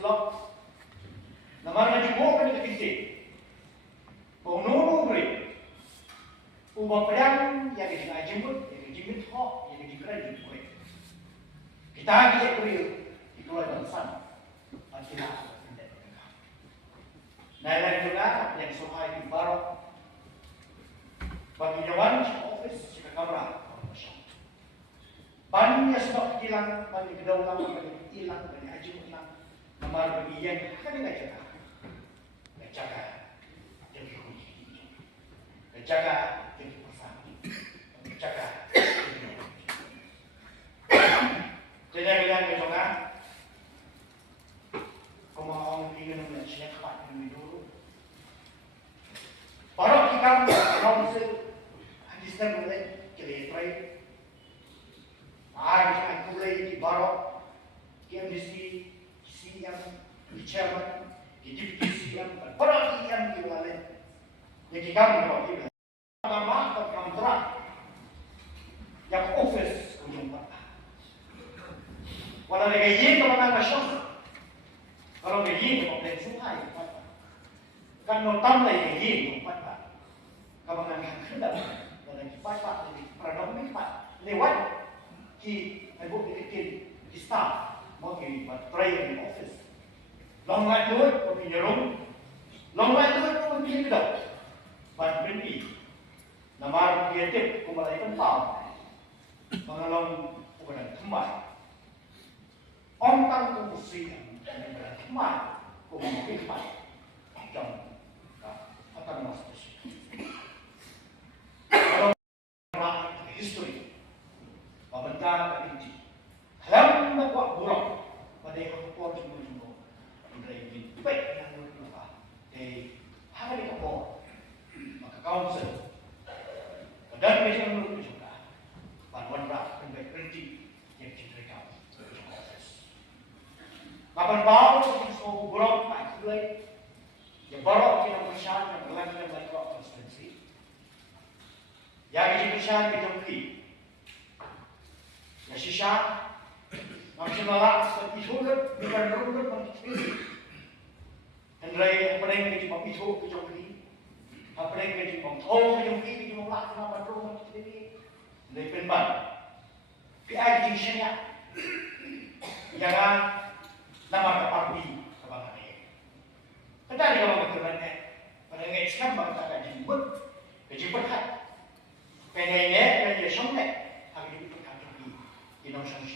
slot. Namar na jibo ka ni kiti. Bono gre. Ubang pedang yang kita jemput, yang jemput ho, yang kita jemput. Kita kita kuil, itu adalah san. Kita Nailan juga yang suhai di barok bagi jawan di office di kamera banyak sebab hilang bagi kedaulan bagi hilang bagi haji hilang nomor bagi yang kan dia jaga jadi kunci jaga jadi pesan jaga jadi bilang besoknya como orang ingin melihat siapa yang dulu baru kita langsung hadisnya mulai kelihatan aku mulai di baru yang si yang di chairman di divisi yang baru yang diwalen yang kita mulai nama atau kontrak yang office ujung patah walau lagi yang kemana nasional kalau begini mau beli sungai, kan notam lagi begini, kalau nggak hendak, kalau kita jadi pernah kita lewat di ibu di staff, mau di training office, long line dulu, mau di room, long line dulu mau di bidang, buat beri, nama kreatif, kumulai pentang, mengalami kemudian kembali, orang tuh usia mà cùng một cái phải trong akan masuk kalau history pembentar inti dalam membuat buruk pada yang kuat semua dari baik yang lupa dari hari kapal maka council dan meja menurut juga bantuan rak dan baik inti yang diberikan kapan bau so buruk tak boleh ya baru kita bersama yang berlaku dalam konstitusi yang diputuskan ditemui ya sisa maksimal seperti itu bukan rumit menjadi dan rai apa yang kita mau itu ditemui apa yang kita mau tahu ditemui kita mau lakukan apa rumit menjadi dari penban PI jenisnya jangan nama keparti kebangan ini. Tetapi kalau berkenan pada ngekskan bangsa kejibut hat. Pengennya dia sống này, hari ini berkata di inong sang